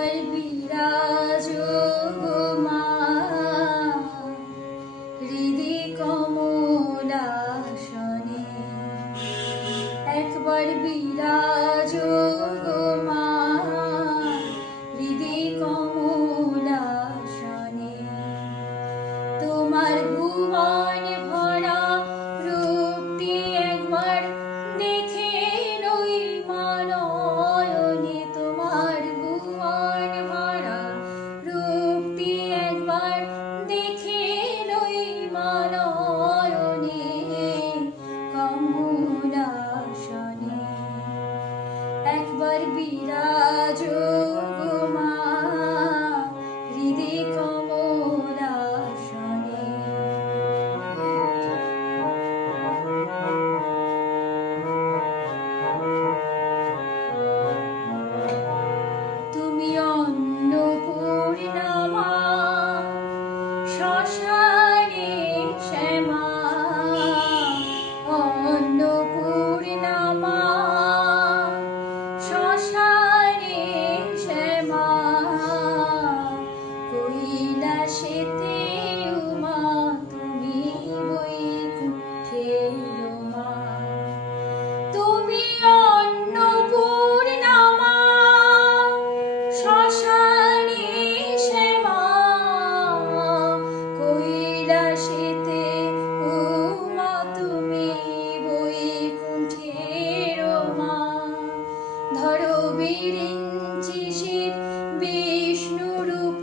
একবার বিরাজ গো মা হৃদি কমলাসনে, একবার বিরাজ গো মা হৃদি কমলাসনে। তোমার ভুবন ভরা রূপটি একবার দেখে নই মানয়নে, তোমার ভুবন ভরা রূপটি একবার দেখে নই মানয়নে কমলাসনে। একবার বিরাজ গো মা হৃদি কমলাসনে। তুমি অন্নপূর্ণা মা শ্মশানে শ্যামা, অন্নপূর্ণা মা শ্মশানে শ্যামা, কৈলাসেতে উমা তুমি বৈকুণ্ঠের মা। তুমি অন্নপূর্ণা মা শ্মশানে শ্যামা, কৈলাসেতে উমা তুমি বৈকুণ্ঠের মা। ধরো বিরিঞ্চি শিব বিষ্ণু রূপ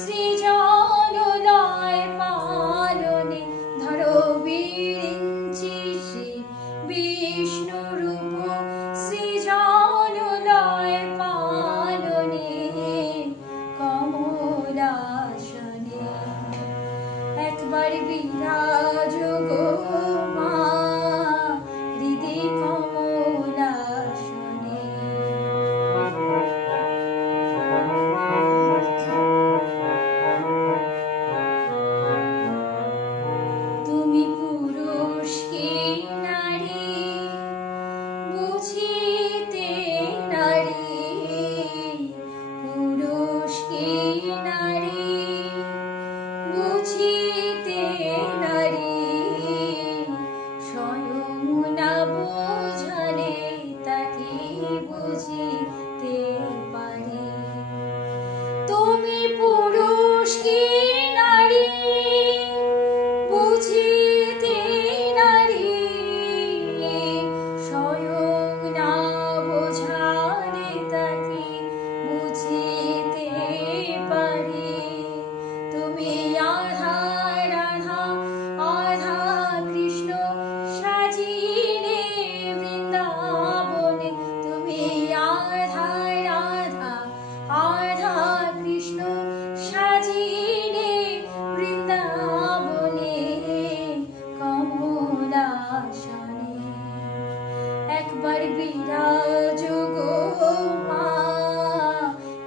সৃজন লয় পালনে, ধরো বিরিঞ্চি শিব বিষ্ণু রূপ সৃজন লয় পালনে কমলাসনে। একবার বিরাজ গো মা হৃদি কমলাসনে। তুমি পুরুষ কি নারী বুঝিতে নারী, পুরুষ কি নারী বুঝিতে নারী, স্বয়ং না বোঝালে তাকে বুঝিতে পারি। তুমি পুরুষ কি নারী বুঝিতে নারী, স্বয়ং না বোঝালে তাকে বুঝিতে পারি। তুমি আধা রাধা আধা কৃষ্ণ সাজিলে বৃন্দাবনে, তুমি আধা রাধা আধা কৃষ্ণ সাজিলে বৃন্দাবনে কমলাসনে। একবার বিরাজ গো মা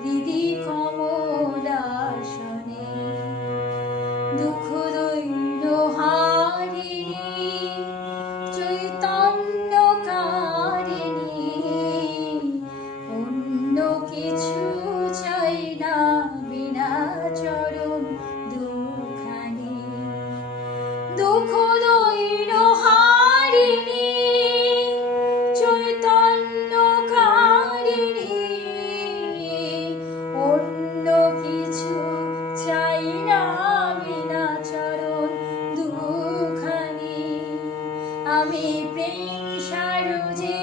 হৃদি কমলাসনে। দুঃখ দৈন্য হারিণী চৈতন্যকারিণী, অন্য কিছু চাই না বিনা চরণ দুখানি। দুঃখ দৈন্য হারিণী চৈতন্যকারিণী, অন্য কিছু চাই না বিনা চরণ দুখানি। আমি প্রেম সারজে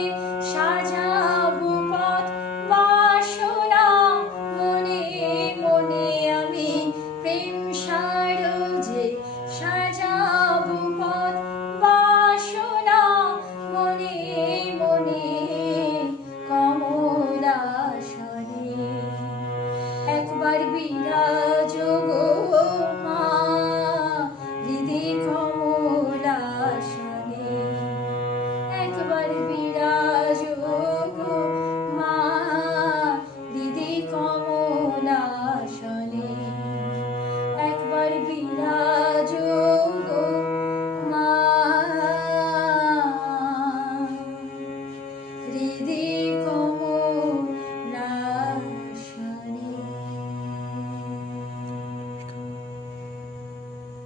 সাজাবো পথ বাসনা মনে মনে, আমি প্রেম সারজে সাজাবো পথ বাসনা মনে মনে কমলাসনে। একবার বিরাজ গো